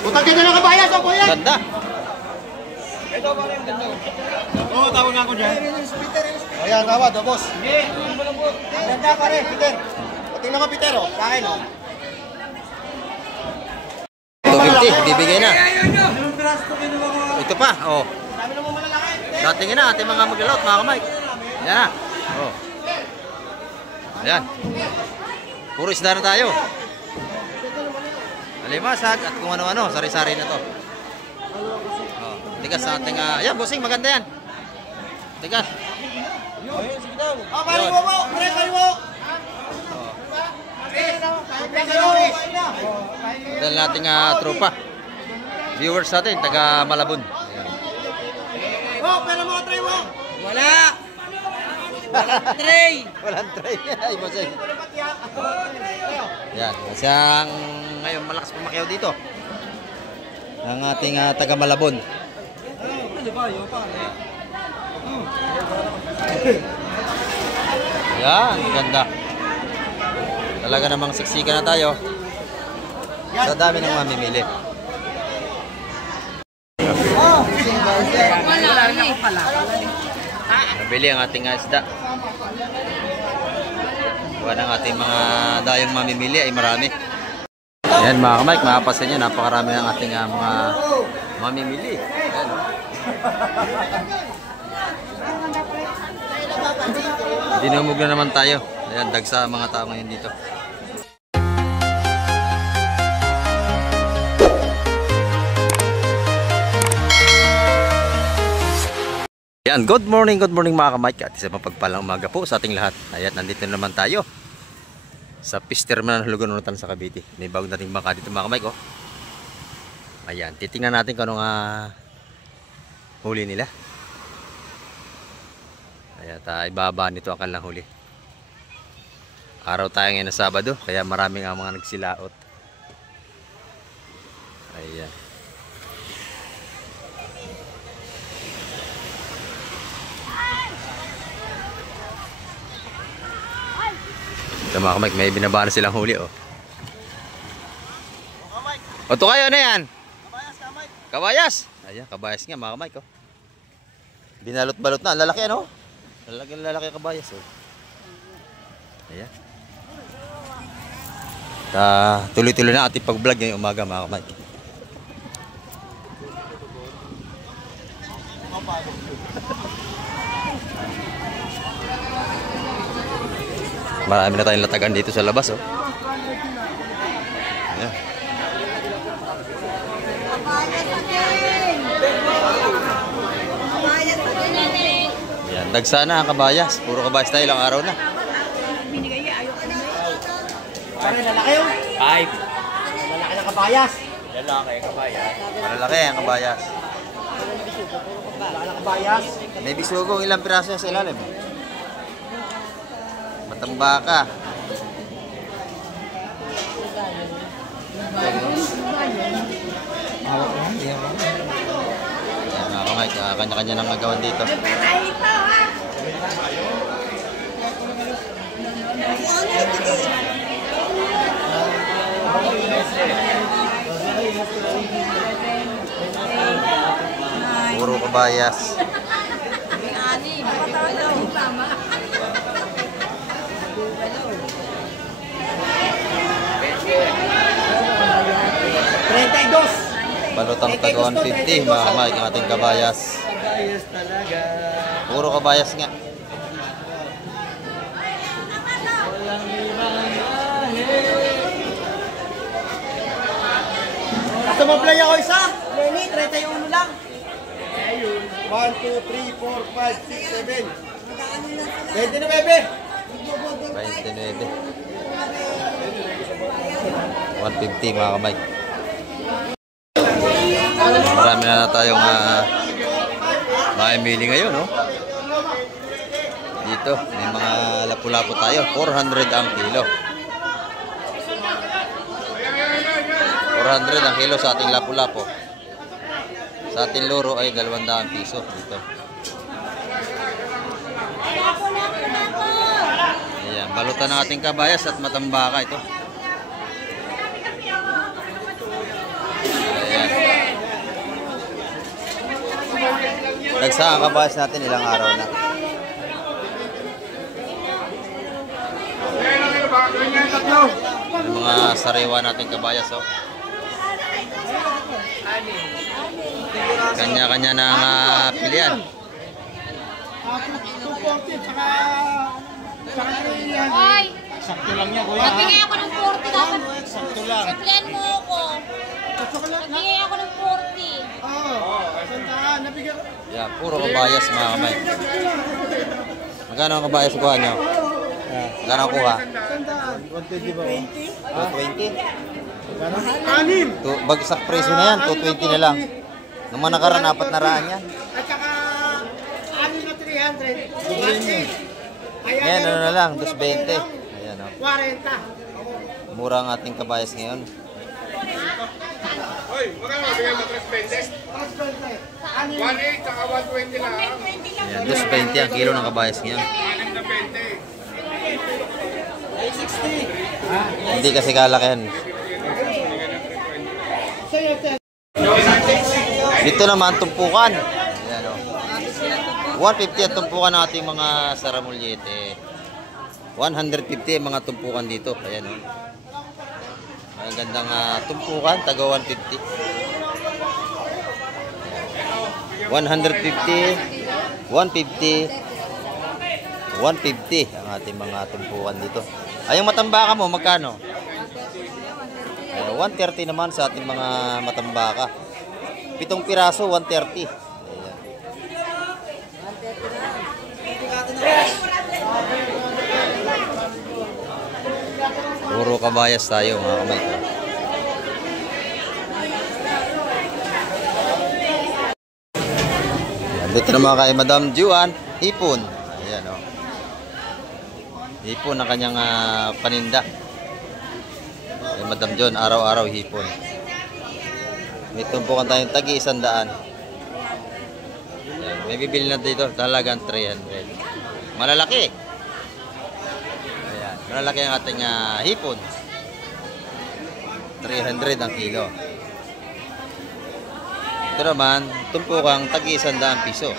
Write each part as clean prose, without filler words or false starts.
Utang ganda ng kabayas, o kuya. Ganda. Ito ba yung ganda? Oo, tawag nga ako dyan. Ayan, tawad, o boss. Hindi, ganda pare, Peter. Tingnan ko, Peter, o. Kain, o. 250, bibigay na. Ito pa, oh. Dating na, ating mga mag-layout, mga kamay. Yan na. Oh. Ayan. Puro isda na tayo. Alimasag at kung ano-ano, sari-sari na to. Oh. Tigas sa ating, ayan, bossing, maganda yan. Tigas. Kaliwo mo, pre, kaliwo. Dahil nating tropa. Viewers natin, taga Malabon. Oh, pero mga tray mo. Wala! Walang tray! Walang tray. Ay, bossing. Yan, siyang ngayon malakas pumakyaw dito. Ang ating taga Malabon. Yan, ganda. Talaga namang siksika na tayo. Sa dami ng mamimili. Nabili ang ating isda. Buwan ng ating mga dayong mamimili ay marami. Ayan mga kamay, makapasin nyo, napakarami ng ating mga mamimili. Ayan, oh. Dinumog na naman tayo. Ayan, dagsa mga tao ngayon dito. Ayan, good morning mga kamay. At isa pang pagpalang umaga po sa ating lahat. Ayan, nandito naman tayo sa Pisterman ng Luganunutan sa Cavite. May bago nating bangka dito mga kamay ko. Ayan, titingnan natin kung anong huli nila. Ayan, ibaba nito ang kanilang huli. Araw tayo ngayon na Sabado, kaya maraming ang mga nagsilaot. Ayan. Ito mga kamay, may binaba na silang huli, oh. O, ito kayo na yan. Kabayas. Ayan, kabayas nga mga kamay, oh. Binalot-balot na. Lalaki, ano? Lalaki kabayas, oh. Ayan. Tuloy-tuloy na ating pag-vlog ngayong umaga mga kamay. Marami na tayong latagan dito sa labas, oh. Ayan. Ayan, dagsa na ang kabayas. Puro kabayas tayo, ilang araw na. Pare, lalaki yun. 5. Lalaki ng kabayas. Lalaki ang kabayas. Malalaki ang kabayas. Lalaki ng kabayas. May bisugong ilang piraso sa ilalim. Matambaka. Ayan mga kamay, kanya-kanya nang nagawan dito. Puro kabayas. Balotang taga 150 mga kamay ang ating kabayas. Kabayas talaga. Puro kabayas nga. Walang ibang Gusto mo play ako isa? Lenny, 31 lang. 1, 2, 3, 4, 5, 6, 7. 20 na, bebe. 29. 150 mga kamay. Marami na tayong maimili ngayon, no? Dito, may mga lapu-lapu tayo. 400 ang kilo. 400 ang kilo sa ating lapu-lapu. Sa ating luro ay 200 piso dito. Ayan, balutan ng ating kabayas at matambaka ito. Ayan. Bagsak ang kabayas natin ilang araw na. Yung mga sariwa natin kabayas, oh. Kanya-kanya ng pilihan. 240 tsaka 300. Hoy! Sakto lang yan, kuya. Nagbigay ako ng 40 dapat. Sakto lang. Plan mo ako. Nagbigay ako ng 40. Oo. Sandaan. Nabigyan ko. Yeah, puro kabayas mga kamay. Magkano ang kabayas kuha nyo? Magkano ang kuha? Sandaan. 120 ba? 220? Anim. Bagsak presyo na yan, 220 na lang. Nung mga nakaraan, 4 na raan yan. At saka anim na 300. 180. Ngayon, ano na lang, 220. Ayan, oh. 40. Mura ang ating kabayas ngayon. Hoy, magkano bigyan mo 320? 1.8 saka 120 lang. Ayan, 220 ang kilo ng kabayas ngayon. 6 na 20. Hindi kasi kalakihan. Dito naman, tumpukan. Ayan, oh. 150 ang tumpukan ng ating mga saramulyete. 150 ang mga tumpukan dito. Ayan, oh. Ang gandang tumpukan, taga 150. 150, 150, 150 ang ating mga tumpukan dito. Ay, yung matambaka mo, magkano? 130 naman sa ating mga matambaka. 7 piraso, 130. Ayan. Puro kabayas tayo mga kamay. Ayan, dito naman kay Madam Juan, hipon. Ayan, oh. Hipon ang kanyang paninda. Kay Madam John, araw-araw hipon. May tumpukan tayong tagi 100. Ayan, may bibili na dito, talagang 300. Malalaki. Ayan, malalaki ang ating hipon. 300 ang kilo. Ito naman, tumpukang tagi 100 piso.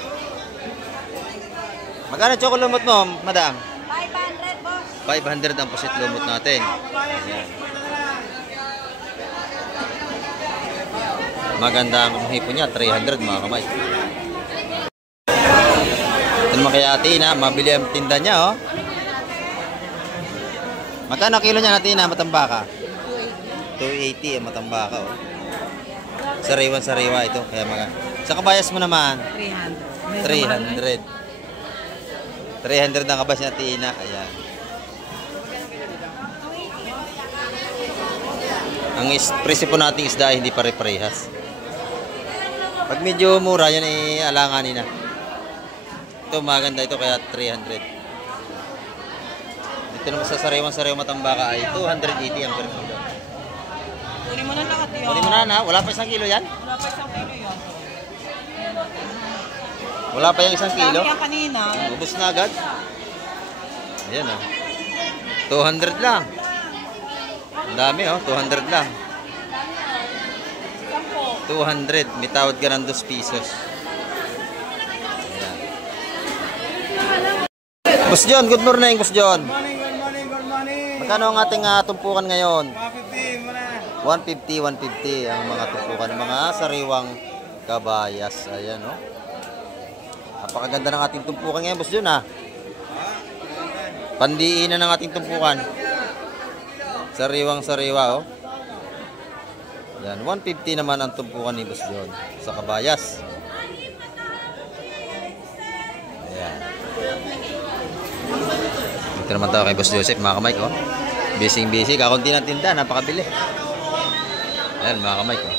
Magkano chocolate mo, madam? 500, boss. 500 ang pusit lumot natin. Ayan. Maganda ang hipon niya, 300 mga kamay. Ito naman kay Ate Ina, mabili ang tinda niya, oh. Magkano kilo niya natin na matambaka? 280 ang matambaka, oh. Sariwan-sariwa ito, kaya sa kabayas mo naman? 300. 300 ang kabayas niya, Ate Ina. Ayan. Ang presyo po nating isda hindi pare-parehas. Pag medyo mura, yan ay alanganin na. Ito, maganda ito, kaya 300. Dito naman sa sariwan-sariwan matambaka ay 280 ang per kilo. Kunin mo na lahat yan. Kunin mo na, wala pa 1 kilo yan? Wala pa 1 kilo yan. Wala pa yung 1 kilo? Sabi yan kanina. Ubus na agad. Ayan, oh. 200 lang. Ang dami, oh. 200 lang. 200. May tawad ka ng 2 pesos. Ayan. Boss John, good morning, Boss John. Good morning, good morning, good morning. Magkano ang ating tumpukan ngayon? 150 mo na. 150, 150 ang mga tumpukan ng mga sariwang kabayas. Ayan, oh. Napakaganda ng ating tumpukan ngayon, Boss John, ha? Pandiinan ng ating tumpukan. Sariwang-sariwa, oh. Yan, 150 naman ang tumpukan ni Boss John sa kabayas. Ayan. Dito naman tayo kay Boss Joseph, mga kamay ko. Busy-busy, kakunti ng tinda, napakabili. Ayan, mga kamay ko.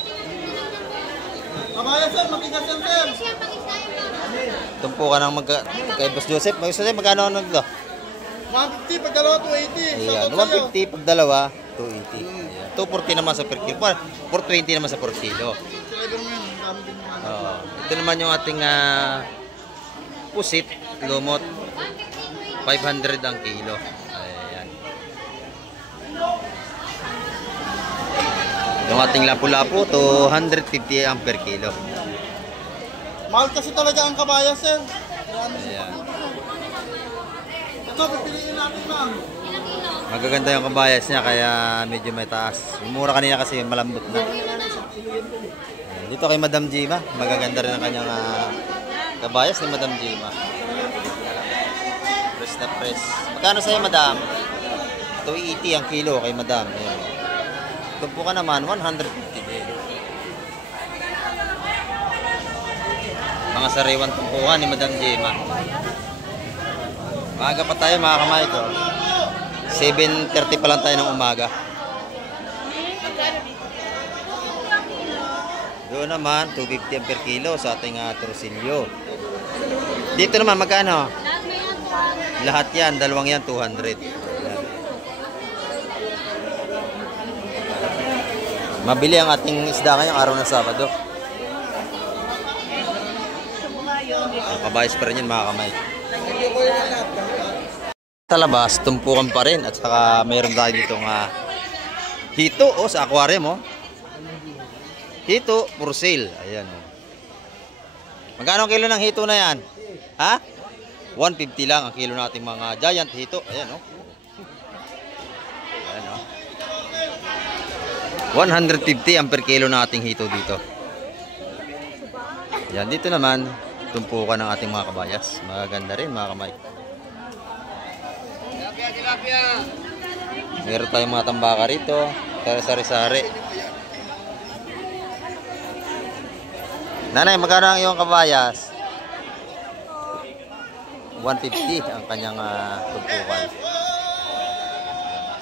Kabayan sir, makikas yan sir. Tumpukan ng kay Boss Joseph. Boss Joseph, magkano ano dito? 150 pag dalawa 280. Ayan, 150 pag dalawa, 280. Ayan. 240 naman sa per kilo. 420 naman sa per kilo. Ito naman yung ating pusit, lumot. 500 ang kilo. Ayan. Yung ating lapu-lapu, 250 ang per kilo. Mahal kasi talaga ang kabayas, sir. Ayan. Ito, pipiliin natin, ma'am. Magaganda yung kabayas niya kaya medyo may taas. Yung mura kanina kasi malambot na. Ayan. Dito kay Madam Jima, magaganda rin ang kanyang kabayas ni Madam Jima. Press na press. Magkano sa'yo, Madam? 280 ang kilo kay Madam. Ayan. Tumpukan naman, 150 din. Mga sariwan tumpukan ni Madam Jima. Maaga pa tayo mga kamay ko. 7:30 pa lang tayo ng umaga. Doon naman, 250 ang per kilo sa ating trosilyo. Dito naman, magkano? Lahat yan, dalawang yan, 200. Yan. Mabili ang ating isda ngayong araw ng Sabado. Kabayas pa rin yan mga kamay. Sa labas, tumpukan pa rin at saka mayroon tayo ditong hito sa aquarium. Hito for sale. Ayan. Magkano ang kilo ng hito na yan? Ha? 150 lang ang kilo nating mga giant hito. Ayan o. Ayan o. 150 ang per kilo nating hito dito. Yan, dito naman tumpukan ng ating mga kabayas. Magaganda rin mga kamay. Meron tayong mga tambaka rito. Sari-sari. Nanay, magkano ang iyong kabayas? 150 ang kanyang tumpukan.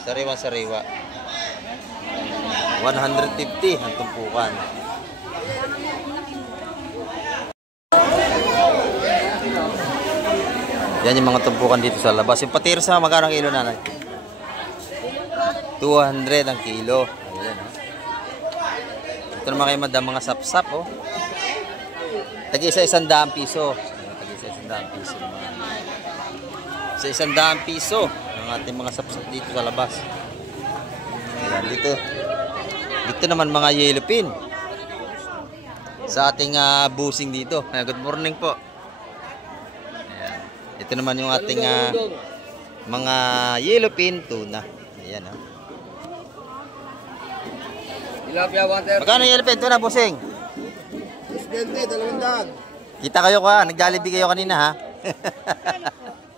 Sariwa-sariwa. 150 ang tumpukan. Yan yung mga tumpukan dito sa labas. Yung patiro sa magkano ang kilo, nanay? 200 ang kilo. Ayan, oh. Ito naman kayo madam, mga sapsap, oh. Tag-isa 100 piso. Tag-isa 100 piso. Sa 100 piso ang ating mga sapsap dito sa labas. Ayan, dito. Dito naman mga yellowfin. Sa ating busing dito. Good morning po. Ayan. Ito naman yung ating mga yellowfin tuna. Ayan, oh. Magkano yellowfin tuna, busing? 220, 200. Kita kayo ka, nag-Jollibee kayo kanina ha.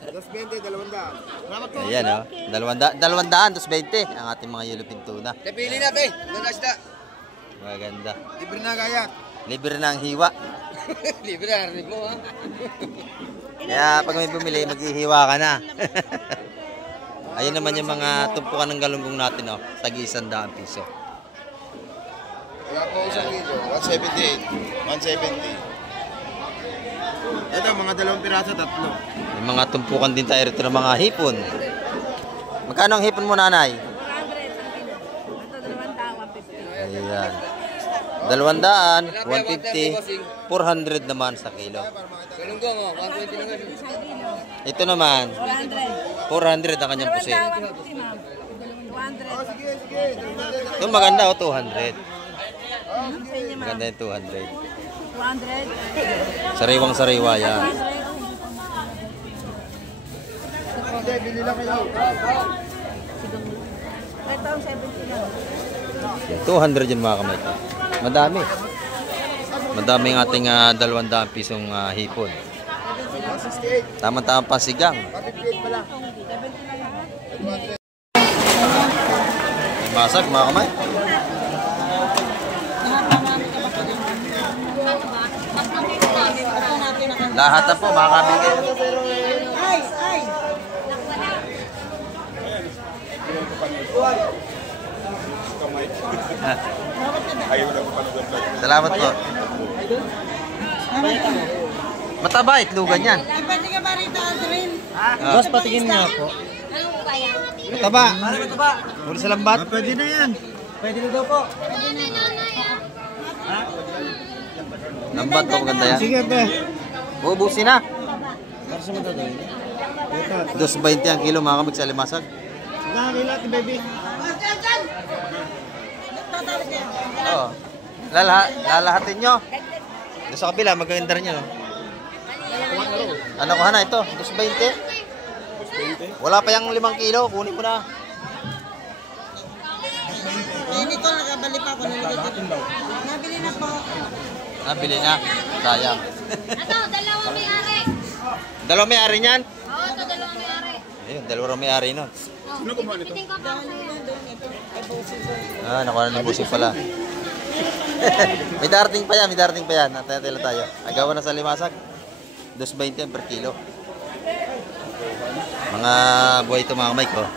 220, 200. Ayan o, 200, 220 ang ating mga yellowfin tuna. Napili natin, ganda isda. Maganda. Libre na gayat. Libre na ang hiwa. Libre na, rinig mo ha. Kaya pag may bumili, maghihiwa ka na. Ayun naman yung mga tumpukan ng galunggong natin o, tagi 100 piso. Wala po isang kilo, 178, 170. Ito, mga 2 piraso, 3. May mga tumpukan din tayo rito ng mga hipon. Magkano ang hipon mo, nanay? 100 ang kilo. Ito 200, 150. Ayan. 200, 150, 400 naman sa kilo. Galunggong, 120 na nga. Ito naman, 400. 400 ang kanyang pusit. 150, ma'am. 200. Ito maganda o, 200. Maganda yung 200. 200. Sariwang-sariwa yan. 200. Bili lang kayo. Ito ang 70 lang. 200 yun mga kamay. Madami. Madami ang ating 200 pisong hipon. Tama-tama pasigang. Masag mga kamay. Lahat na po mga kabigay. Salamat po. Mataba itlugan yan. Pwede ka ba rito, Aldrin? Boss, patingin nga po. Anong kaya? Mataba. Muli sa lambat. Pwede na yan. Pwede na daw po. Lambat po, maganda yan. Sige, be. Ubusin na. Para sa mga gagawin. 2.20 ang kilo mga kamig sa limasag. Nakakilat, baby. Oo. Lalahatin nyo. Doon sa kabila, magaganda rin yun. Oh. Ano ko na ito? 220? Wala pa yung 5 kilo. Kunin mo na. Nito, nakabali pa ako. Nabili na po. Nabili na. Sayang. Ito, dalawang may-ari. Dalawang may-ari niyan? Oo, ito, dalawang may-ari. Ayun, dalawang may-ari nun. Sino kumuha nito? Biting ko pa ako sa'yo. Ah, nakuha na ng busing pala. May darating pa yan, may darating pa yan. Natayatila tayo. Agawan na sa limasag. 2.20 per kilo. Mga buhay ito mga Mike, oh.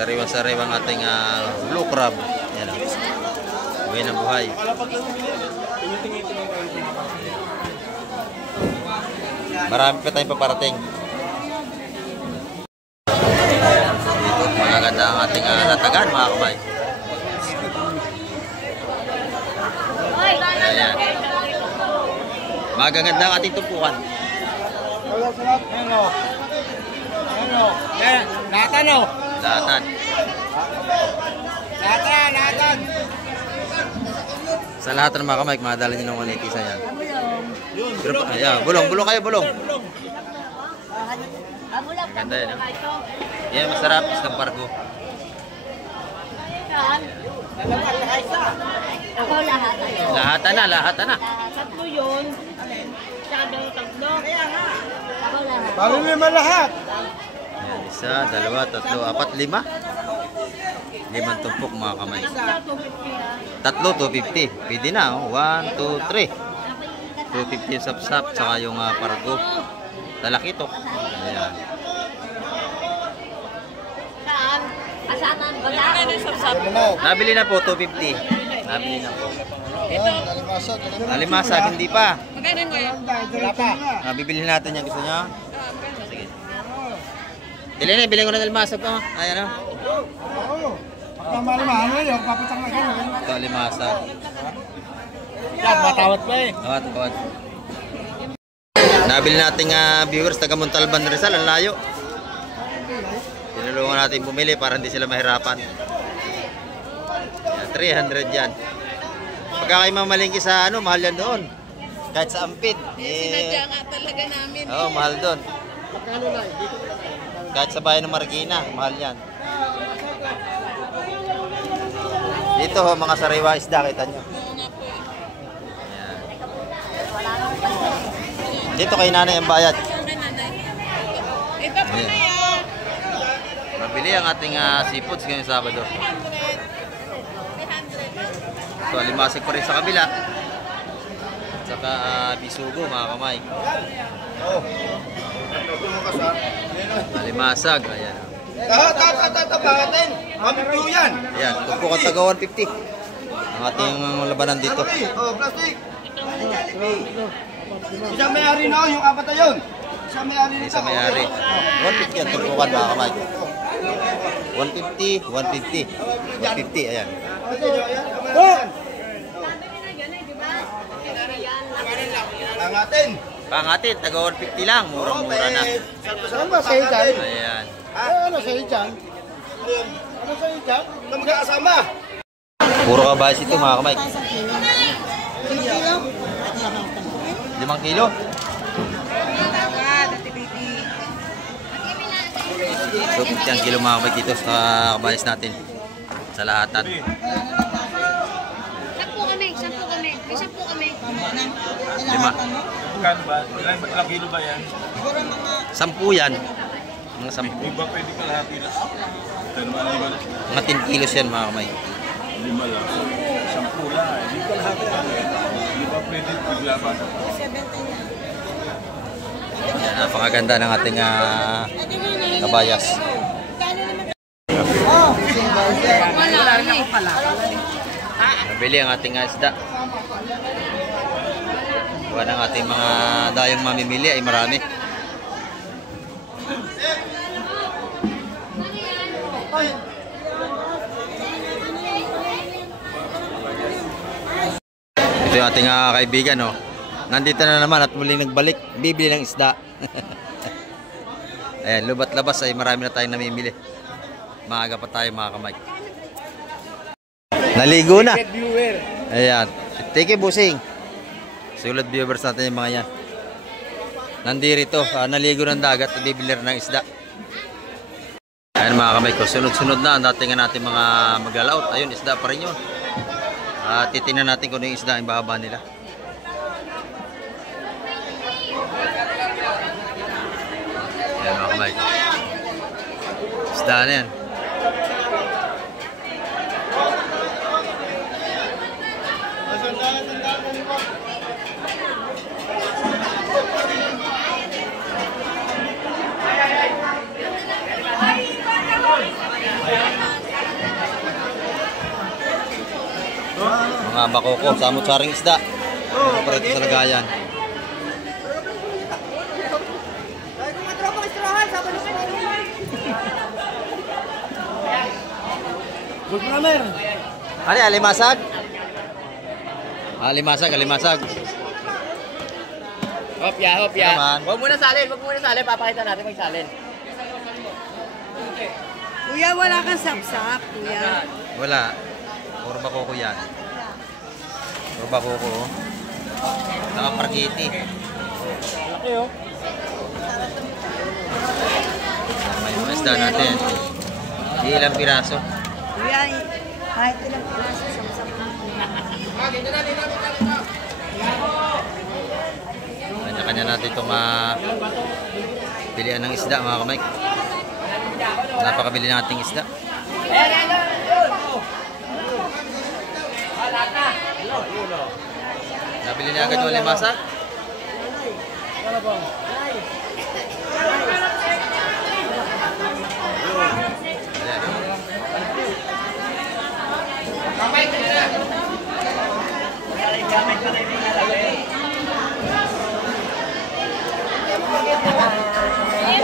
Sariwang-sariwang ating blue crab. Yan, oh. Buhay ng buhay. Marami pa tayong paparating. Dito, magaganda ang ating latagan mga kamay. Ayan. Magaganda ang ating tumpukan. Lahatan o. Lahatan. Lahatan. Sa lahat ng mga kamay, madala nyo ng 180 sa yan. Pero pa, ayan, bulong kayo, bulong. Maganda yan, oh. Yan, masarap, isang pargo. Ako lahat. Lahatan na. Tatlo yun. Tsaka daw tatlo. Kaya nga. Ako lahat. Paano naman lahat? Ayan, 1, 2, 3, 4, 5. 5 tumpok mga kamay. Tatlo, 250. Pwede na, oh. 1, 2, 3. 250 yung sap-sap, tsaka yung pargo. Talakitok. Ayan. Saan? Asaan ang baga? Nabili na po, 250. Nabili na po. Nalimasag. Nalimasag, hindi pa. Magkano yung kuya? Wala pa. Bibili natin yan. Gusto nyo? Sige. Bilhin ko na nalimasag ko. Ayan o. Oo. Pagkamali-mahalo yun, papatang na gano'n. Ito, limasag. Yan, matawat pa eh. Tawad. Nabili nating viewers taga Montalban, Rizal. Ang layo. Tinulungan natin bumili para hindi sila mahirapan. Yan, 300 yan. Pagka kayo mamalingki sa mahal yan doon. Kahit sa Ampid. Sinadya nga talaga namin. Oo, mahal doon. Kahit sa bayan ng Marikina, mahal yan. Dito ho, mga sariwa isda, kita nyo. Ayan. Dito kay nanay ang bayad. Ito po na yan. Mabili ang ating seafoods ngayong Sabado. Ito, limasag pa rin sa kabila. Saka bisugo, mga kamay. Limasag, ayan. Tapatin. Mabibigyo yan. Ayan, tumpukan taga 150. Ang ating labanan dito. Oh, plastic. Isang may-ari na yung apat na yun. Isang may-ari nito. Isa may-ari. 150 yan, tumpukan mga kamay. 150, 150. 150, ayan. Oh! Ang atin. Pangatin, taga 150 lang. Murang-mura na. Saan ba sa'yo dyan? Ayan. Ano sa'yo dyan? Ano sa'yo dyan? Ano magkakasama? Puro kabayas ito mga kamay. 5 kilo? So, 50 ang kilo mga kamay dito sa kabayas natin. Sa lahatan. 10 kami. May 10 kami. 5. Magkano ba? Ilang kilo ba yan? 10 yan. Mga 10. Iba pwede kalahati lang. Ito naman, lima lang. Mga 10 kilos yan mga kamay. 5 lang. 10 lang. Hindi kalahati lang. Hindi ba pwede bigla pa? Yan, napakaganda ng ating kabayas. Nabili ang ating isda. Buwan ng ating mga dayong mamimili ay marami. Ito yung ating kaibigan, oh. Nandito na naman at muling nagbalik, bibili ng isda. Ayan, lubat-labas ay marami na tayong namimili. Maaga pa tayo mga kamay. Naligo na. Ayan, tiki busing. Sulod viewers natin yung mga yan. Nandirito, naligo ng dagat at bibili rin ng isda. Ayan mga kamay ko, sunod-sunod na ang dating natin mga maglalaot. Ayun, isda pa rin yun. Titingnan natin kung ano yung isda ang bababa nila. Ayan mga kamay ko. Isda na yan. Mga bakoko, samot-saring isda. Para ito sa lagayan. Ano, alimasag? Alimasag. Hopya. Naman. Huwag muna salin, papakita natin magsalin. Kuya, wala kang sapsap, kuya. Wala. Puro bakoko yan. Puro bakoko. Nakaparkiti. Laki oh. May mga isda natin. Ilang piraso. Kuya, kahit ilang piraso, sapsap na. Kanya-kanya natin itong pilihan ng isda mga kamay. Napakabili nating isda. Nabili niya agad yung alimasag.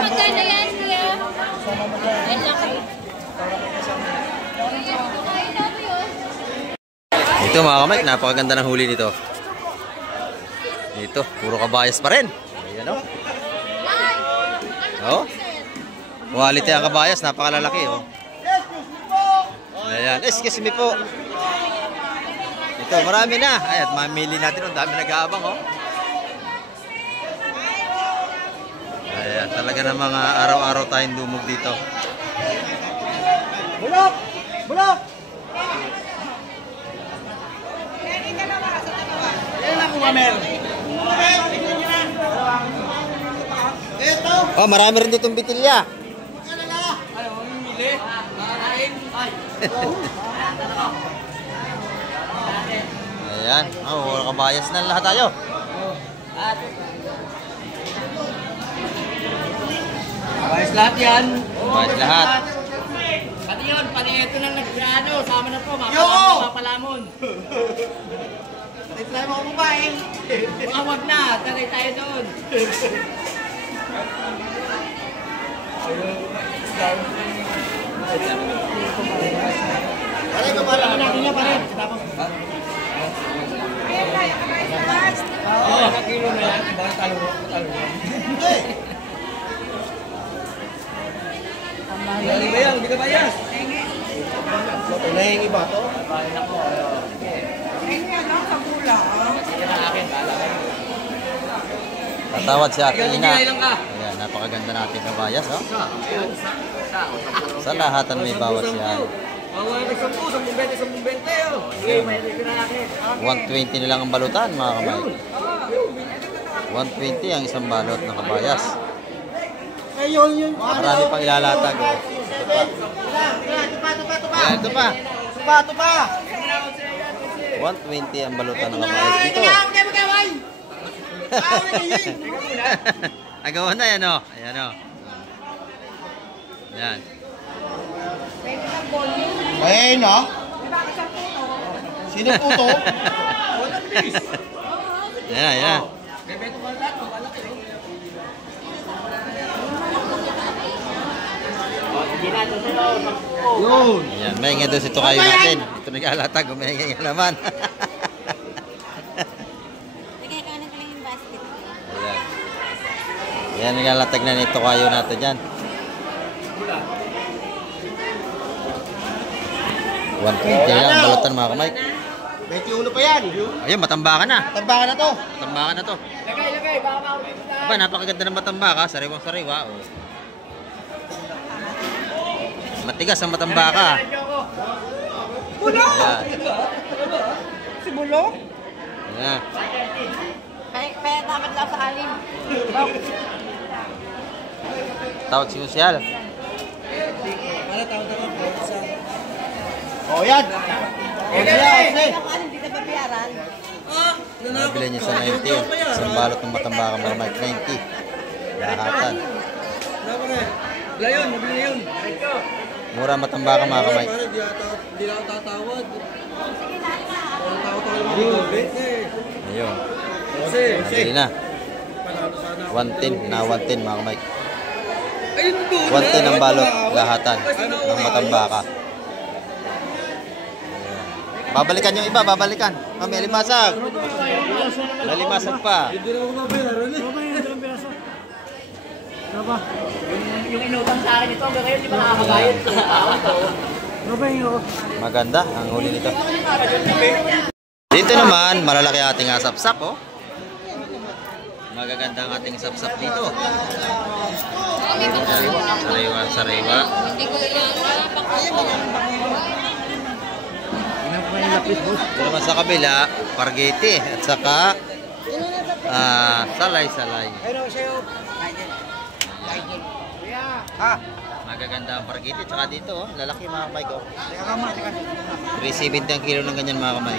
Magkano yan, kuya? Yan lang kayo. Ito mga kamay, napakaganda ng huli nito. Ito, puro kabayas pa rin. Ayan o. Oh. Quality ang kabayas, napakalalaki oh. Ayan, excuse me po. Ito, marami na. Ayan, mamili natin, ang dami nag-aabang oh. Ayan, talaga ng mga araw-araw tayong dumog dito. Bulok! Oh, marami rin ditong bitilya. Ayan, oh, kabayas na lahat tayo. Ayos lahat yan. Kabayas lahat. Pati ito na naggrano. Sama na po, mapalamon. Pati mo ako ba eh. Baka wag na, tagay tayo doon. Pare, kapala natin niya, pare. Oo, kilo na yan. Ibang talo. Hindi. Hindi ba yan? Hindi ka bayas? Nahingi ba ito? Sige na akin, bahala kayo. Tatawad si Ate Ina. Ilang ka? Ayan, napakaganda nating kabayas oh. Sa lahatan may bawas yan. Ang mga nagsampu, 10-20 oh. Sige, may na akin. 120 na lang ang balutan mga kamay. 120 ang isang balot ng kabayas. Ayun. Marami pang ilalatag oh. Ayan, ito pa. Tupa. 120 ang balutan ng kabayas dito. Agawan na yan oh. Ayan oh. Ayan. Ayun na. Sino po to? Ayan. Yun. Ayan, may nga doon si Tokayo natin. Ito nag-alatag, may nga naman. Lagay ka na lang yung basket. Ayan. Ayan, nag-alatag na ni Tokayo natin dyan. 120 lang ang balutan mga kamay. 21 pa yan. Ayun, matambakan na. Tambakan na to. Matambakan na to. Lagay, baka makulit na. Aba, napakaganda ng matambaka. Sariwang sariwa. Oh. Matigas ang matambaka. Ayan. Si Bulok? Ayan. Kaya dapat lang sa alim. Tawag si Social. Oh, yan. Hindi ka babayaran. Nabili niya sa 90. Isang balot ng matambaka mga Mike. 90. Lahatan. Layon, nabili yun. Mura matambaka mga kamay. Hindi na ako tatawad. Ayun. Nabili na. 110 na 110 mga kamay. 110 ang balot. Lahatan ng matambaka. Babalikan yung iba, babalikan. May limasag. Nalimasag pa. Yung inutang sa akin ito, hanggang ngayon, di ba nakakabayad? Maganda ang huli nito. Dito naman, malalaki ating sapsap, oh. Magaganda ang ating sapsap dito. Sariwa, sariwa. Ito naman sa kabila, pargete at saka salay-salay. Magaganda ang pargete. Tsaka dito, oh, lalaki mga kamay ko. 370 ang kilo ng ganyan mga kamay.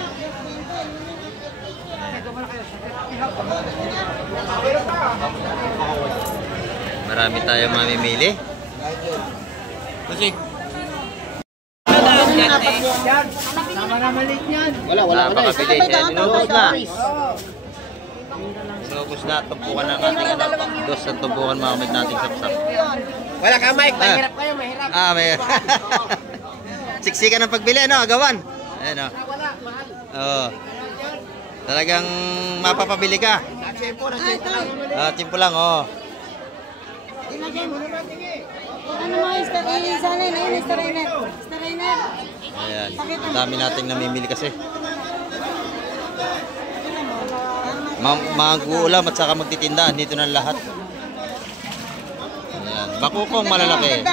Marami tayong mamimili. Kasi Wala ka na. napakabili. Inubos na. Inubos na. Tumpukan ng ating dos ang tumpukan mga kamay nating sapsap. Wala ka, Mike. Mahirap kayo, mahirap. May siksikan ng pagbili, ano, agawan. Ayun, oh. Oo. Talagang mapapabili ka. Tsimpo lang, oh. Ano mo, isa-isa na yun, Stariner. Ayan. Ang dami nating namimili kasi. Mag-uulam at saka magtitinda. Dito na lahat. Ayan. Bakukong malalaki.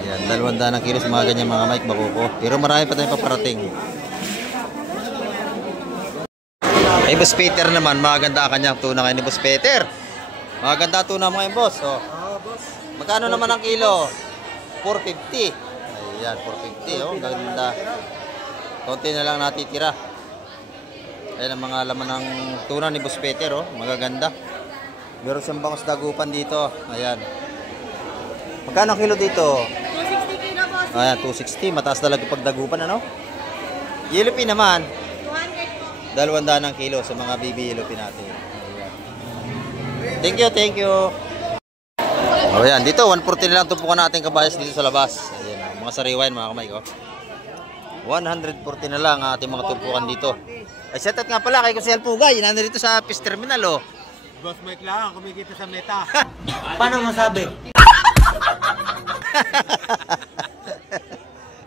Ayan. 200 ng kilos mga ganyan mga Mike bakuko. Pero marami pa tayong paparating. Kay Boss Peter naman, maganda ang kanyang tuna kay ni Boss Peter. Maganda tuna mo ngayon, boss. Oh. Magkano naman ang kilo? 450. Ayan, 450. Oh, ganda. Konti na lang natitira. Ayan ang mga laman ng tuna ni Boss Peter. Oh. Magaganda. Meron siyang bangos dagupan dito. Ayan. Magkano ang kilo dito? 260 kilo, boss. Ayan, 260. Mataas talaga pag dagupan, ano? Yellowpin naman. 200 ang kilo sa mga BB yellowpin natin. Thank you. O yan, dito 140 na lang tumpukan natin kabayas dito sa labas. Ayan, mga sariwain mga kamay ko. 140 na lang ang ating mga tumpukan dito. Ay, shoutout nga pala kay Kusel Pugay. Nandito sa Fish Terminal, oh. Boss Mike lang, kumikita sa meta. Paano masabi?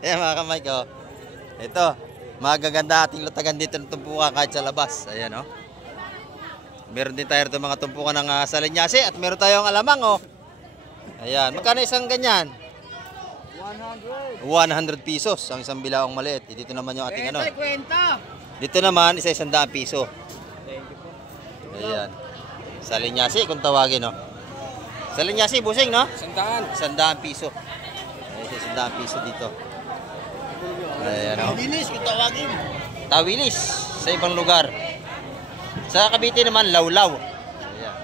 Ayan mga kamay ko. Ito, magaganda ating latagan dito ng tumpukan kahit sa labas. Ayan, oh. Meron din tayo ito mga tumpukan ng salinyase at meron tayong alamang, oh. Ayan, magkano isang ganyan? 100 pesos ang isang bilaong maliit. Dito naman yung ating ano. Dito naman isa 100 piso. Ayan. Salinyase kung tawagin, oh. Salinyase, busing, no? 100 piso. Ayan, 100 piso dito. Ayan, oh. Tawilis, kung tawagin. Tawilis sa ibang lugar. Sa Cavite naman, lawlaw. Ayan.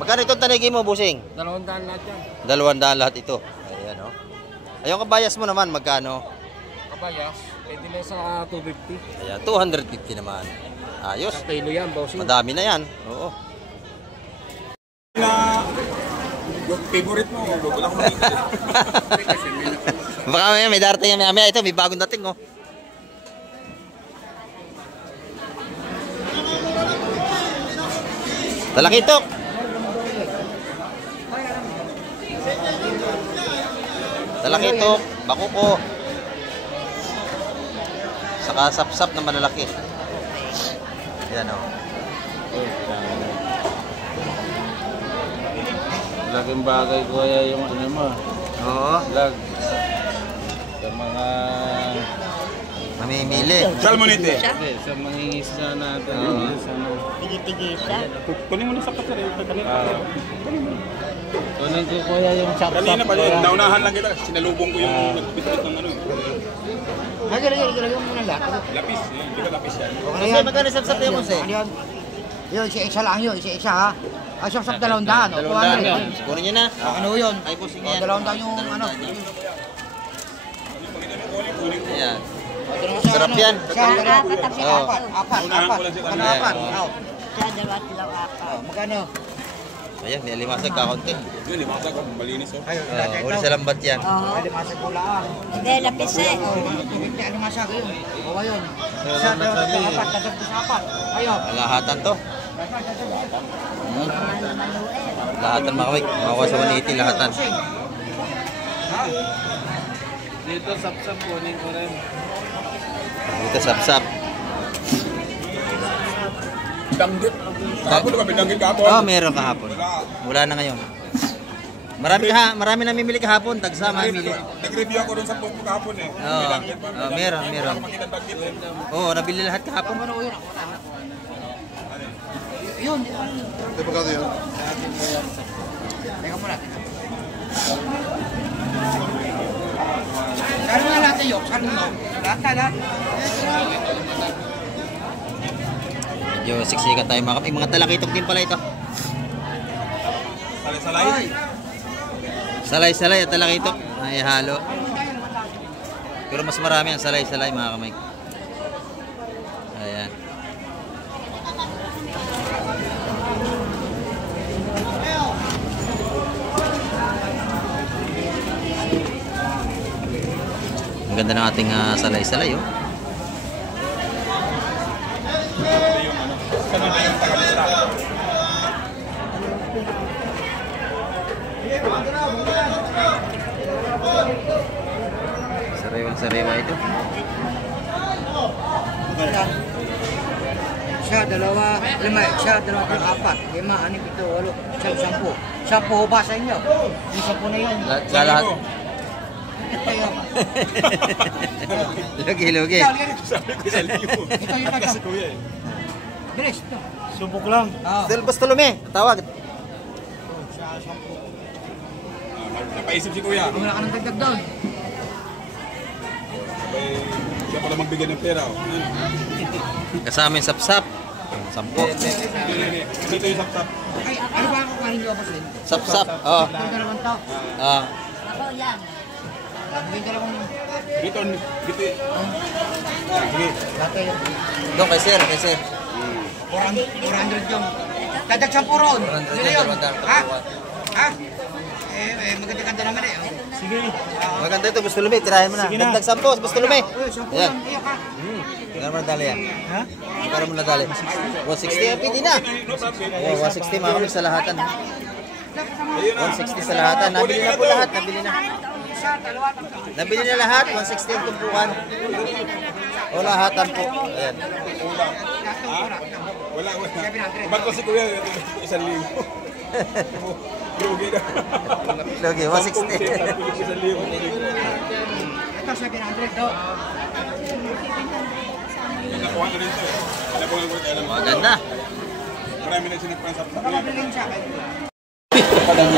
Magkano itong tanigi mo, busing? 200 lahat yan. 200 lahat ito. Ayan, oh. Ayong kabayas mo naman, magkano? Kabayas, pwede na sa 250. Ayan, 250 naman. Ayos. Sa kilo yan, bossing. Madami na yan. Oo. Yung favorite mo, wala ko makita. Baka may darating yan. Ito, may bagong dating, oh. Talakitok. Talakitok, bakuko. Saka sapsap na malalaki. Yan o. Laking bagay ko yung ano mo. Oo. Lag. Sa mga... Mamimili. Salmonite. Sa mga isda natin. Tigi-tigisa. Kunin mo na sa kapatid. Kunin ko kuya yung chop-chop. Kanina pa yun. Naunahan lang kita. Sinalubong ko yung nagbitbit ng ano. Lagyan mo na lahat. Lapis. Hindi ka lapis yan. Kasi magkano sapsap yung mo sa'yo? Yun, isa-isa lang yun. Isa-isa ha. Ay, sap-sap 200. Dalawang yun. Kunin nyo na. Ano yun? Ay, busing yan. 200 yung ano. Ayan. Sarap yan. Apat. Ayan. Siya, dalawa, apat. Magkano? Ayan, may alimasag kakaunti. Yun, limasag ko. Malinis oh. Uli sa lambat yan. Oo. Pwede masag kulaan. Hindi, lapis eh. Tubig na alimasag yun. Bawa yun. Isa, dalawa, apat. Dadagdag sa apat. Ayaw. Lahatan to. Lahatan mga kawik. Makuha sa 180 lahatan. Dito sap-sap kunin ko rin. Dito sapsap. Danggit. Kahapon kami danggit kahapon. Oh, meron kahapon. Wala na ngayon. Marami namimili kahapon. Tagsa mamimili. Nag-review ako dun sa post ko kahapon eh. Oo. Meron. Makita danggit eh. Oo, nabili lahat kahapon. Yun. Ito pa yun? Teka muna. Saan nga natin yun? Saan mo? Lahat. Medyo siksikan tayo mga kapatid. Mga talakitok din pala ito. Salay-salay. Salay-salay at talakitok. Ay halo. Pero mas marami ang salay-salay mga kamay. Ayan. Ang ganda ng ating salay-salay oh. Saan na yung tagalista? Sariwang-sariwa ito. Siya, dalawa, lima. Siya, dalawa, apat. 5, 6, 7, 8, 10. 10 ba sa inyo? Yung 10 na yun. Lahat. Ito yun. Lugi. Sabi ko sa liyo. Ito yung Kasi kuya eh. Bilis. Ito. Subok lang. Del Bastolome, tawag. Napaisip si kuya. Wala ka ng dagdag doon. Siya pala magbigay ng pera. Kasama yung sapsap. 10. Dito yung sap-sap. Ay, ano ba ako kanin nyo, Boss Lin? Sapsap. Oh. Yung dalawang tao. Ah. Ako, yan. Yung dalawang... Dito. Dati yun. Doon kay sir. 400 yung... Dadag 10 ron. 400 Yun na yun. dadag Ha? 10. Ha? Maganda-ganda naman eh. Sige. Maganda ito, Bastolome. Tirahin mo na. Dagdag 10, Bastolome. Ayan. Iyak ka. Kaya mo nadali yan. Ha? Kaya mo nadali. 160 ang pili na. Oh, 160 mga kami sa lahatan. 160 sa lahatan. Nabili na po lahat. Nabili na lahat. 160 ang tumpukan. O lahatan po. Ayan. Wala. Ba't ko si kuya? 1,000. Lugi ka. Lugi, 160. 1,000. Ito, 700 do. Nakuha na rin ito eh. Nakuha na rin ito. Maganda. Marami na sinagpansap sa kuya. Mabiling siya.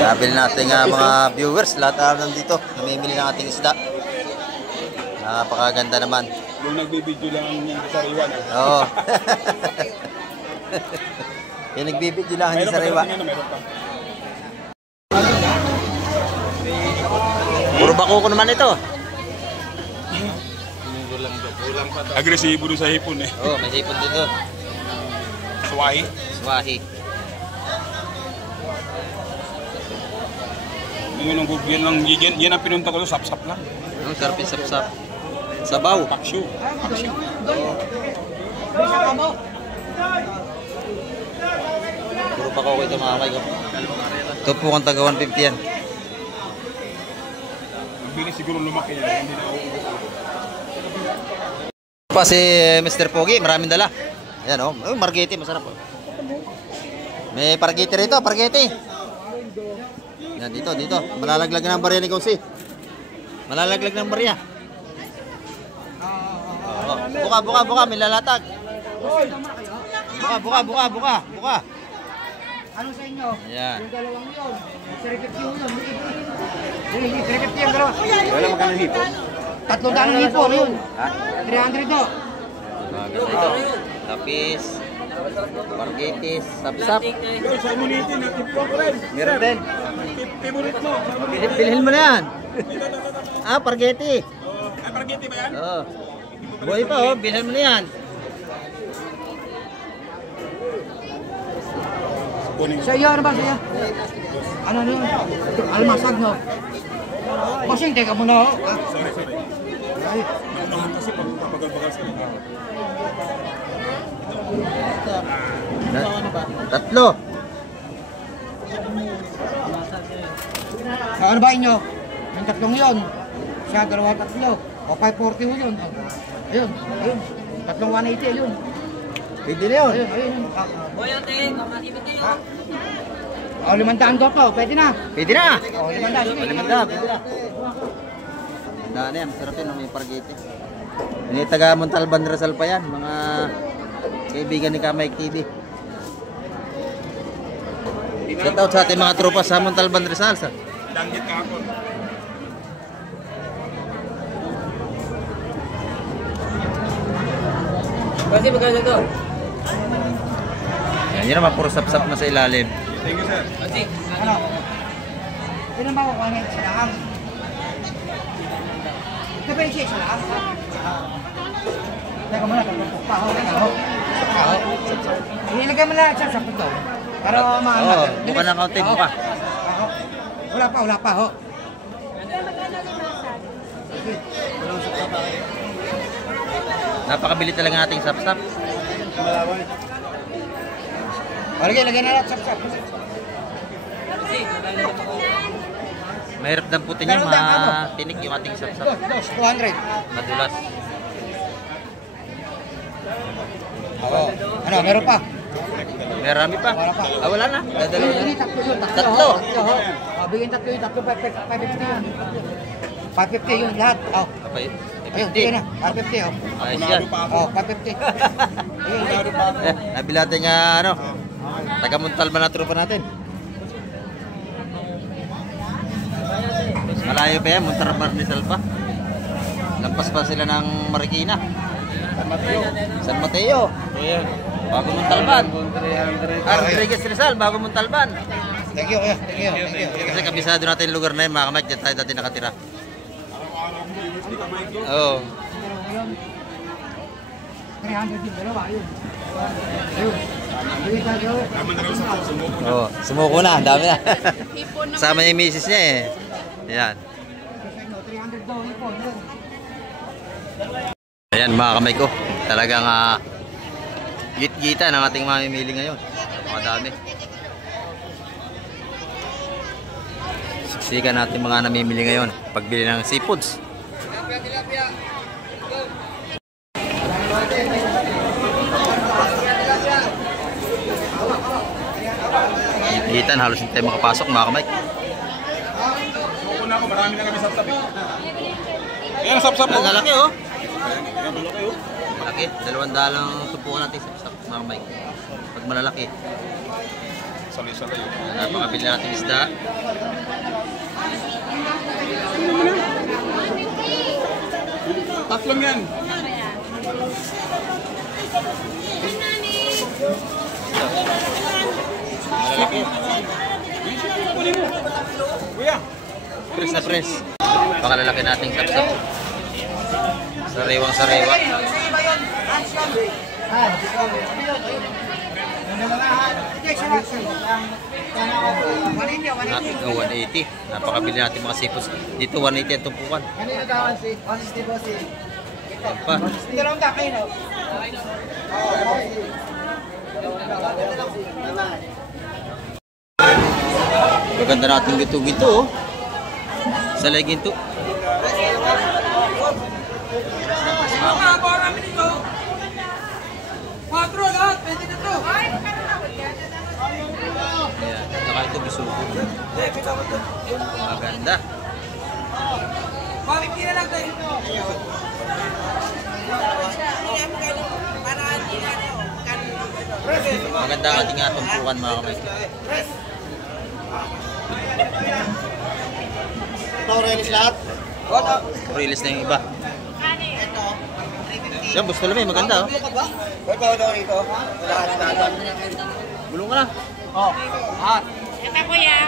Nabili natin mga viewers. Lahat nandito. Namimili ng ating isda. Napakaganda naman. Yung nagbibideo lang yung sariwan. Oo. Yung nagbibidyo lang hindi sariwa. Meron pa. Puro bako ko naman ito. Agresibo doon sa hipon eh. Oo, may hipon dito. Swahi. Swahi. Yung yan lang, yan ang pinunta ko doon, sap-sap lang. Ang sarap yung sap-sap. Sabaw. Paksyo. Puro bako ko ito mga kamay ko. Ito po kung taga 150 yan. Bilis siguro lumaki yan, hindi na uuwi. Pa si Mr. Pogi, maraming dala. Ayan oh, margeti, masarap oh. May pargeti rito, pargeti. Yan, dito. Malalaglag na ang barya ni Kongsi. Malalaglag na ang barya. Oh, buka, may lalatag. Buka. Ano sa inyo? Ayan. Yung dalawang yun. Sirikit yung yun. Sirikit yung dalawa. Wala magkano hipo? 300 hipo yun. 300 do. Dito. Lapis. Pargetis. Sapsap. Yo, sa imunitin natin po ko rin. Meron din. Favorite mo. Bilhin mo na yan. Pargeti. Ay, pargeti ba yan? Oo. Buhay pa oh, bilhin mo na yan. Sa iyo, ano ba sa iyo? Ano yun? Almasag, no? Bossing, teka muna, oh. Sorry. Ay, Naunahan kasi pag papagal-bagal sa mga. Tatlo. ano ba inyo? Yung tatlong yun. Siya, dalawa, tatlo. O, 540 mo yun. Ayun. Tatlong 180, ayun. Pwede na yun. Ayun. O, 500 do to. Pwede na. Pwede na. O, 500. Sige. Pwede na. Daan yan, masarap yun, may pargeti. Ini taga Montalban Rizal pa yan, mga kaibigan ni Kamay TV. Shout out sa ating mga tropa sa Montalban Rizal. Danggit ka ako. Kasi magkano to? Yan naman, puro sap-sap na sa ilalim. Thank you, sir. Ano? Sino ba kukuha niya sa lahang? Ito ba yung sa lahang? Teka muna, paho. Ilagay mo lang sa ito. Para maano. Oo, buka ng kaunti, buka. Wala pa, ho. Napakabili talaga nating sap-sap. Lagay na lang, sap-sap. Mahirap damputin niya, matinik yung ating sap-sap. 200. Madulas. Oo. Ano, meron pa? Marami pa. Wala pa. Wala na. Dadalo na. Ini tatlo yun. Tatlo. Bigyan tatlo yun. 550 yun. 550 yun lahat. Oh. Apa yun? Ayun, bigyan na. 550 oh. Ayos yan. Oh, 550. Ayun. Nabili natin nga, taga Montalban na tropa natin. Malayo pa yan, Montalban Rizal pa. Lampas pa sila ng Marikina. San Mateo. Bago Montalban. Rodriguez Rizal, bago Montalban. Thank you. Kasi kabisado natin yung lugar na yun, mga kamay, dyan tayo dati nakatira. Oo. 300 yung dalawa. Ayun. Bigyan tayo. Oo, sumuko na, dami na. Sama niya yung misis niya eh. Ayan. 300 daw po. Ayan mga kamay ko, talagang git-gita ng ating mamimili ngayon. Napakadami. Siksikan natin mga namimili ngayon pagbili ng seafoods. Git-gitan, halos hindi tayo makapasok mga kamay. Suko na ako, marami na kami sap-sap. Ayan, sap-sap po. Lalaki oh. Ayan, malaki oh. Malaki, 200 lang tupukan natin sa mga kamay. Pag malalaki. Salay-salay. Napakabili natin isda. Tatlong yan. Malalaki. Kuya. Press na press. Pakalalaki nating sapsap. Sariwang sariwa. Natin 180. Napakabili natin mga seafoods. Dito 180 ang tumpukan. Kanina daw si 160 po si. Yan pa. Dalawang kayo no. Maganda natin gito-gito oh. Sa leginto. Ayan. Saka ito bisugo. Maganda. Maganda ang ating tumpukan mga kamay. Ito, ready lahat. Release na yung iba. Yan, gusto lang maganda oh. Ito rito. Lahat. Bulong ka na. Oh. Lahat. Ito kuya.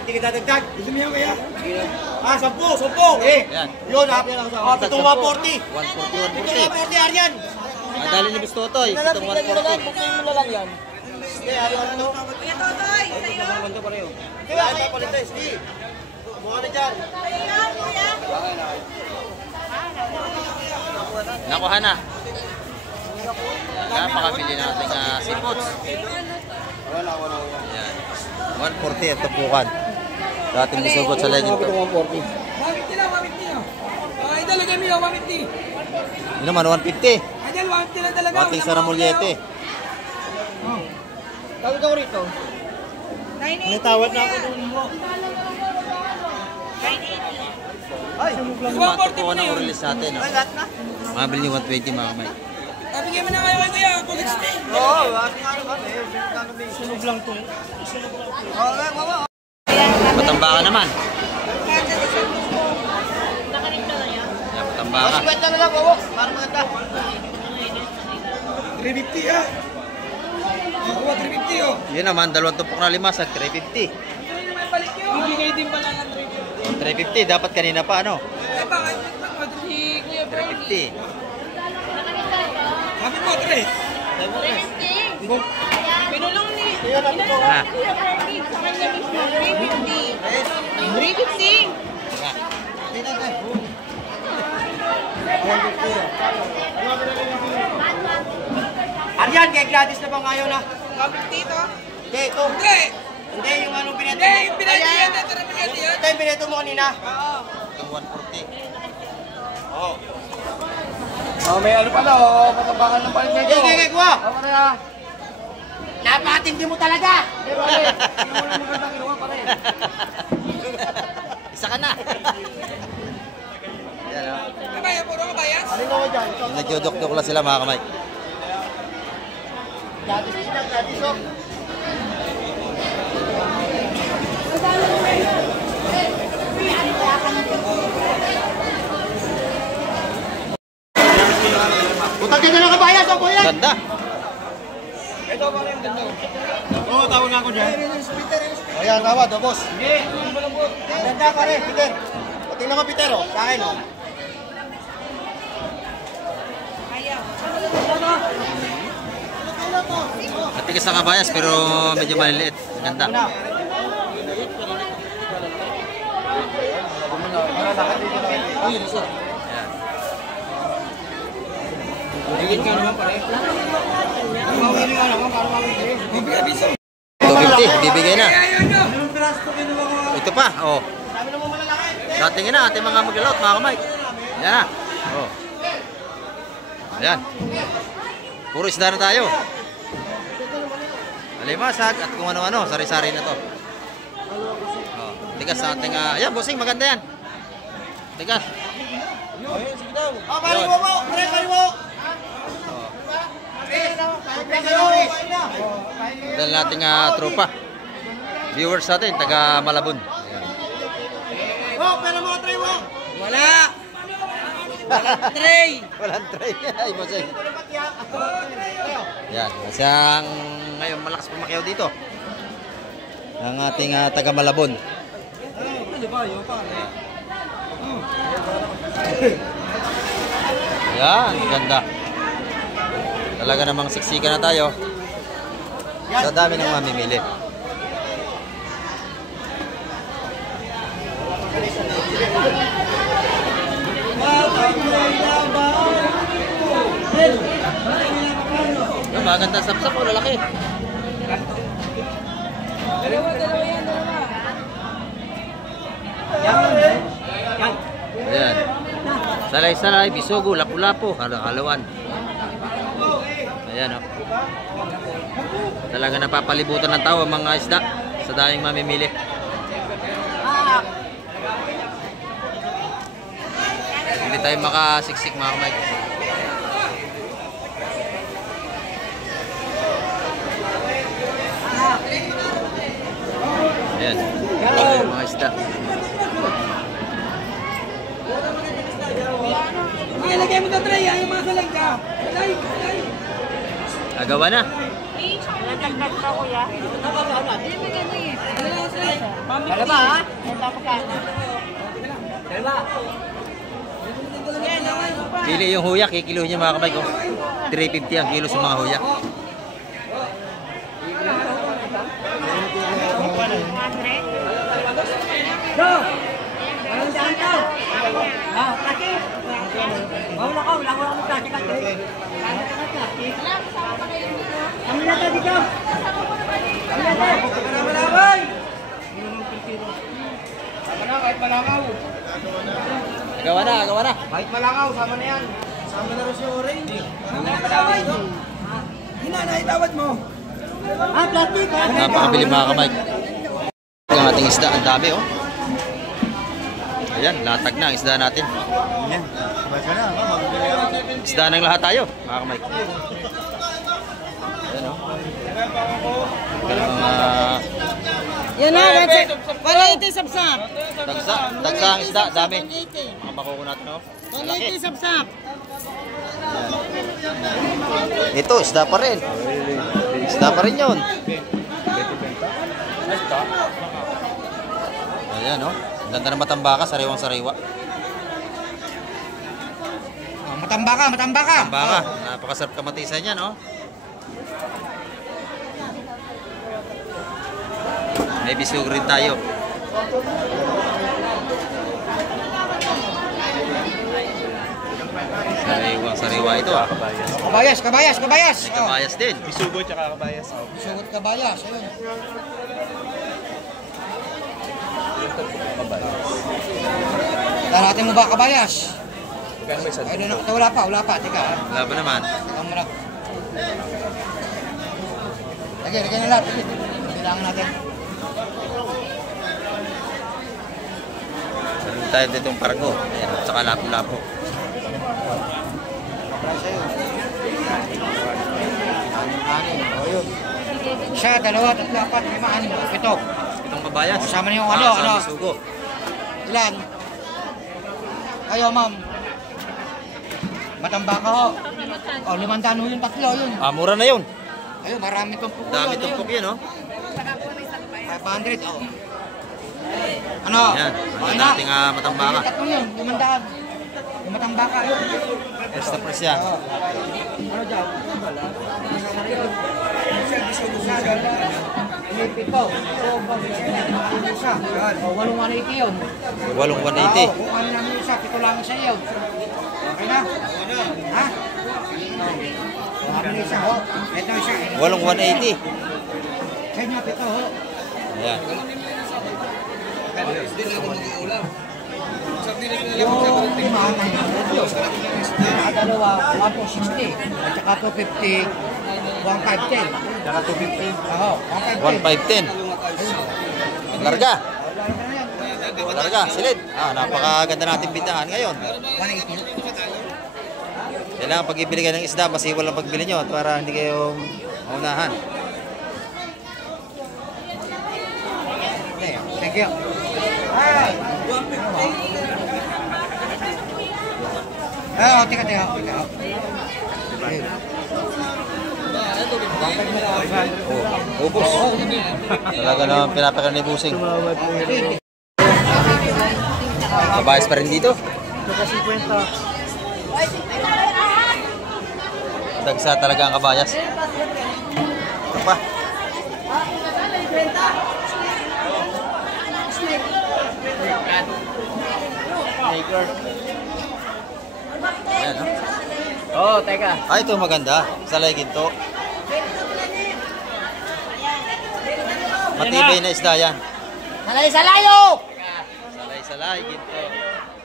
Hindi ka dadagdag. Gusto mo yan kaya? 10. Eh. Yan. Yun, happy lang sa. Itong 140. 140, Itong 140. 140, Aryan. Madali ni gusto ito eh. Itong 140. Buksan mo na lang yan. Sige, Aryan ito. Kuya Totoy, sa'yo. Kaya, kaya palitin. Sige. Mukha na dyan. Sa'yo, kuya. Nakuha na. Napakabili natin seafoods. Ayan. 140 ang tapukan. Dating bisugot sa legend to. 140. Yun naman, 150. Idol, 150 lang talaga. Bating sa Ramuliete. Tawag ako rito. 980. Natawad na ako dun mo. Ay, Yung mga tapukan ang release natin. Oh. lahat na. Mabili yung 120 mga kamay. Bigyan mo na kayo kay kuya. Full explain. Oo, ating ano kami. Sunog lang to. Oo, Patambakan naman. Nakalimta na yan. Yan, patambakan. Kwenta na lang, bawo. Para maganda. 350 ah. Nakuha 350 oh. Yun naman, dalawang tumpok na lima sa 350. Bibigay din pala ng 350. 350, dapat kanina pa ano? Eh, bakit? Si Kuya Bernie. 350. Sabi mo, 3. 350. Pinulong ni Na. Kuya Bernie sa kanya mismo. 350. 350. Aryan, kay Gladys na bang ayaw na? Kapit dito. Hindi, ito. Hindi. Hindi, yung anong bineto Hindi, mo. yung pinadya yan. Ito na pinadya yan. Ito yung bineto mo kanina. Itong 140. Oo. Oh, may ano pala, oh, patambakan ng balik nito. Sige, kuha. Oh, pare. Napakatindi mo talaga. Hindi, pare. Hindi mo lang magandang ginawa, pare. Isa ka na. Yan o. Kabaya, puro kabaya. Ano mo dyan? Nagdudok-dok lang sila mga kamay. Gladys sila, Gladys oh. Utang ka na ng kabayas, oh, kuya. Ganda. Ito pa rin ganda. Oo, tawag nga ako dyan. Ayan, tawad, oh, boss. Sige, malambot. Ganda pare, Peter. O, tingnan mo, Peter, oh. Sa akin, oh. Matigas na kabayas pero medyo maliliit. Ganda. Yan. Bigyan ka naman, pare. Mawili nga naman, para mawili. 250, bibigay na. Ayaw nyo. Ito pa, oh. Sabi naman malalaki. Datingin na ating mga mag-layout, mga kamay. Yan na. Oh. Ayan. Puro isda na tayo. Alimasag at kung ano-ano, sari-sari na to. Oh. Tigas sa ating, ayan, bossing, maganda yan. Tigas. Ah, pariwo mo! Pariwo! Dahil nating tropa. Viewers natin, taga Malabon. Ayan. Oh, pero mga tray mo! Wala. Walang tray. Walang try. Ay, bossing. Yan, siyang ngayon malakas pumakyaw dito. Ang ating taga Malabon. Yan, ganda. Talaga namang siksika na tayo. Sa dami ng mamimili. Yung maganda sapsap o lalaki. Ayan. Salay-salay, bisugo, lapu-lapu, halawan. Ayan, oh. Talaga napapalibutan ng tao ang mga isda sa daming mamimili. Hindi tayo makasiksik mga kamay. Ayan, mga isda. Ilagay mo na tray, ayaw mga salang ka. Agawa na. Nagdagdag ka, kuya. Hindi mo ganun eh. Dalawa ha? Pili yung huya, kikiluhin niya mga kamay ko. 350 ang kilo sa mga huya. Wala ka mo plastic at kami na tayo dito. Kahit malangaw. Agawa na, agawa na. Kahit malangaw, sama na yan. Sama na rin si orange. Hinanaitawad mo. Plastic. Napakabili mga kamay. Ang ating isda, ang dami oh. Ayan, latag na ang isda natin. Isda ng lahat tayo, mga kamay. Ayan oh. Yan na, that's it. 180 sapsap. Dagsa ang isda, dami. Mga makuko natin oh. 180 sapsap. Ito, isda pa rin. Isda pa rin yun. Ayan oh. Ganda ng matambaka, sariwang-sariwa. Oh, matambaka. Matambaka, napakasarap kamatisan yan oh. May bisug rin tayo. Sariwang-sariwa ito ah. Kabayas. May kabayas din. Bisugo tsaka kabayas. Sugot kabayas. Ayun. Darating mo ba kabayas? Ay, doon ako. Wala pa. Teka. Wala ba naman? Kamera. Lagay na lahat. Kailangan natin. Sabi tayo ditong kargo. Ayan, at saka lapo-lapo. Isa, dalawa, tatlo, apat, lima, anim, pito. Itong kabayas. Kasama na yung Sa bisugo. Ilan? Kayo, ma'am. Matambaka ho. O, 500 ho yung tatlo, yun. Ah, mura na yun. Ayun, marami tumpok yun. Dami tumpok yun oh. 500, oh. Ano? Yan, Okay ang dating matambaka. Tatlo yun, 500. Yung matambaka yun. First na press yan. Ano dyan? Pito. Isa. Walong 180 yun. Walong 180. Kung ano namin isa, pito lang sa iyo. Okay na? Ha? Kami isa, ho. Ito isa. Walong 180. Sa inyo, pito, ho. Ayan. Yung lima, dalawa, 160. At saka 250, 1,510. Tsaka 250. Oo, 1,510. 1,510. Larga. Larga, silid. Ah, napakaganda natin bintahan ngayon. 180. Kailangan pag ibili kayo ng isda, masiwal ang pagbili nyo para hindi kayo maunahan. Thank you. Teka. Oh, ubos. Talaga naman pinapakan ni Busing. Kabayas pa rin dito. Dagsa talaga ang kabayas. Ito pa. Ayan, no? Oh, teka. Ah, ito maganda. Salay ginto. Matibay na isda yan. Salay-salayo! Salay ginto.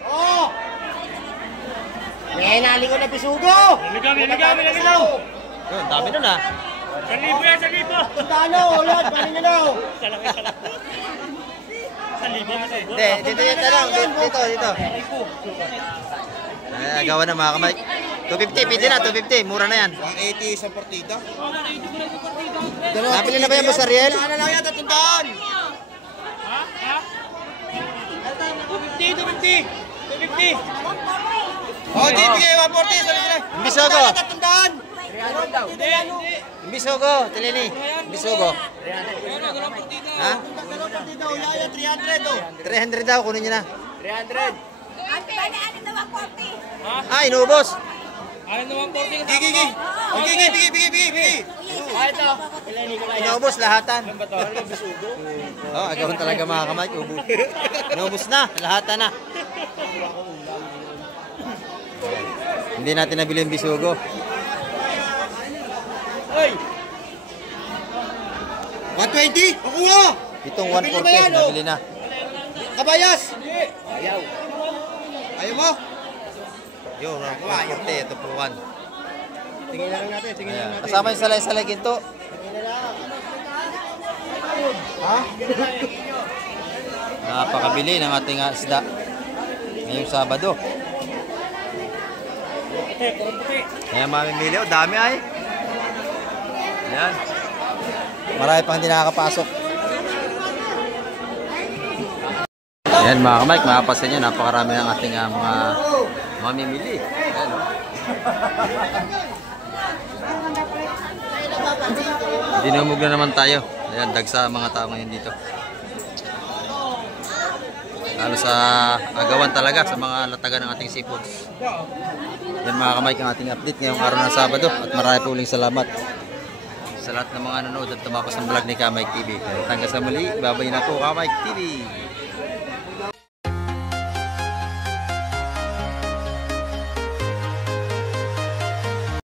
Oh! May nali ko na bisugo! Naligaw! Yun, dami nun ah. 1,000 yan, 1,000! Talo, ulan, panin nyo na! Hindi, dito yung tanong. Dito. Gawa na mga kamay. 250, pwede na, 250. Mura na yan. 180 sa partida. Nabili na ba yan, Boss Ariel? Ano lang yan, tatundaan! 250! Oh, di, bigay 140, sabi nila. Bisogo. Tatundaan! Bisogo, Tilini. Bisogo. Ha? 300 daw, kunin nyo na. 300. Ah, inubos. Gigi. Inubos lahatan. Oh, agawin talaga mga kamay. Inubos na, lahatan na. Hindi natin nabili yung bisugo. 120, makuha! Itong Nabili 140, ba yan, oh? nabili na. Kabayas! Ayaw mo? Yun, 140, ito po 1. Tingin na lang natin, Kasama yung salay-salay ginto. Ha? Napakabili ng ating isda ngayong Sabado. Ayan, mamimili. Oh, dami ay. Ayan. Marami pang hindi nakakapasok. Ayan mga kamay, mapapasin nyo, napakarami ng ating mga mamimili. Ayan. Dinumog na naman tayo. Ayan, dagsa mga tao ngayon dito. Lalo sa agawan talaga, sa mga latagan ng ating seafoods. Yan mga kamay, ang ating update ngayong araw ng Sabado. At marami po uling salamat sa lahat ng mga nanonood at tumakas ng vlog ni Kamay TV. Hanggang sa muli, babay na po Kamay TV.